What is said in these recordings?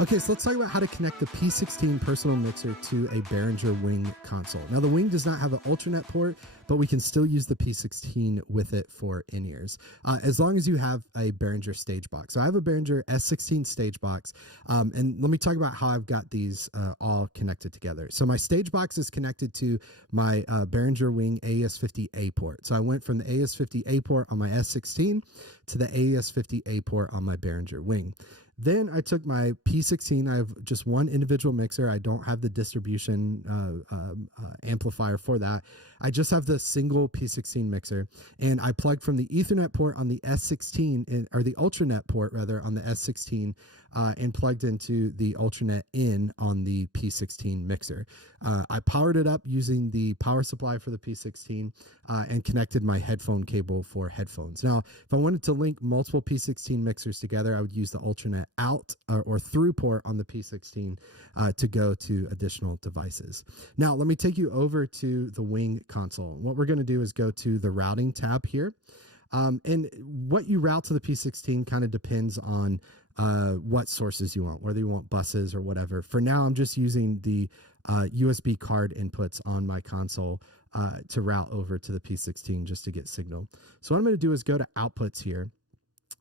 Okay, so let's talk about how to connect the P-16 personal mixer to a Behringer Wing console. Now, the Wing does not have an Ultranet port, but we can still use the P-16 with it for in-ears, as long as you have a Behringer stage box. So I have a Behringer S16 stage box, and let me talk about how I've got these all connected together. So my stage box is connected to my Behringer Wing AES-50A port. So I went from the AES-50A port on my S16 to the AES-50A port on my Behringer Wing. Then I took my P-16. I have just one individual mixer. I don't have the distribution amplifier for that. I just have the single P-16 mixer, and I plugged from the Ethernet port on the S16, or the Ultranet port rather, on the S16, and plugged into the Ultranet in on the P-16 mixer. I powered it up using the power supply for the P-16 and connected my headphone cable for headphones. Now, if I wanted to link multiple P-16 mixers together, I would use the Ultranet out or through port on the P-16 to go to additional devices. Now, let me take you over to the Wing console. What we're going to do is go to the routing tab here. And what you route to the P-16 kind of depends on what sources you want, whether you want buses or whatever. For now, I'm just using the USB card inputs on my console to route over to the P-16 just to get signal. So what I'm going to do is go to outputs here.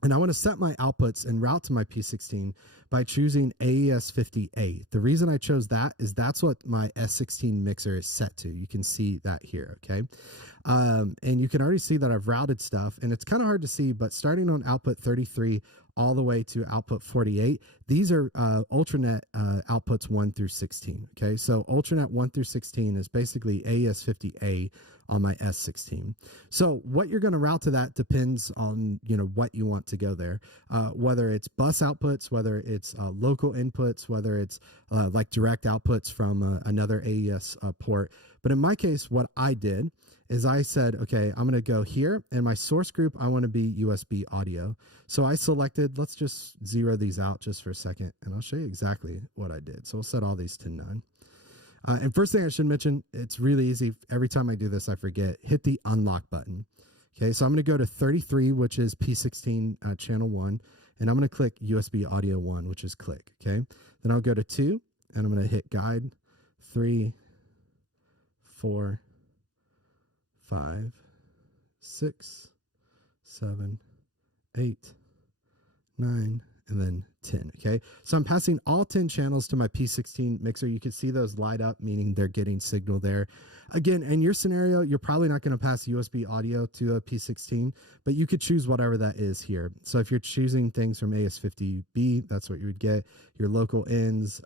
And I want to set my outputs and route to my P-16 by choosing AES-50A. The reason I chose that is that's what my S16 mixer is set to. You can see that here, okay? And you can already see that I've routed stuff, and it's kind of hard to see, but starting on output 33 all the way to output 48, these are Ultranet outputs 1 through 16, okay? So Ultranet 1 through 16 is basically AES-50A on my S16. So what you're going to route to that depends on, you know, what you want to go there, whether it's bus outputs, whether it's local inputs, whether it's like direct outputs from another AES port. But in my case, what I did is I said, okay, I'm going to go here, and my source group, I want to be USB audio. So I selected, let's just zero these out just for a second, and I'll show you exactly what I did. So we'll set all these to none. And first thing I should mention, it's really easy. Every time I do this, I forget. Hit the unlock button. Okay, so I'm going to go to 33, which is P16 channel 1, and I'm going to click USB audio 1, which is click. Okay, then I'll go to 2, and I'm going to hit guide 3, 4, 5, 6, 7, 8, 9, and then 10. Okay, so I'm passing all 10 channels to my P16 mixer. You can see those light up, meaning they're getting signal there. Again, in your scenario, you're probably not going to pass USB audio to a P16, but you could choose whatever that is here. So if you're choosing things from AES-50B, that's what you would get. Your local ends,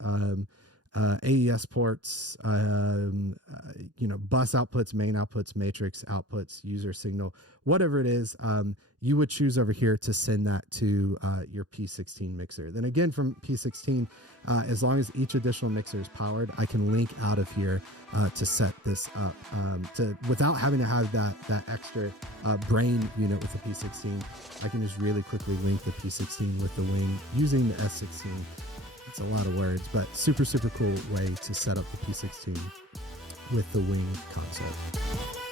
AES ports, you know, bus outputs, main outputs, matrix outputs, user signal, whatever it is, you would choose over here to send that to your P16 mixer. Then again, from P16, as long as each additional mixer is powered, I can link out of here to set this up without having to have that extra brain unit with the P16. I can just really quickly link the P16 with the Wing using the S16. It's a lot of words, but super, super cool way to set up the P-16 with the Wing console.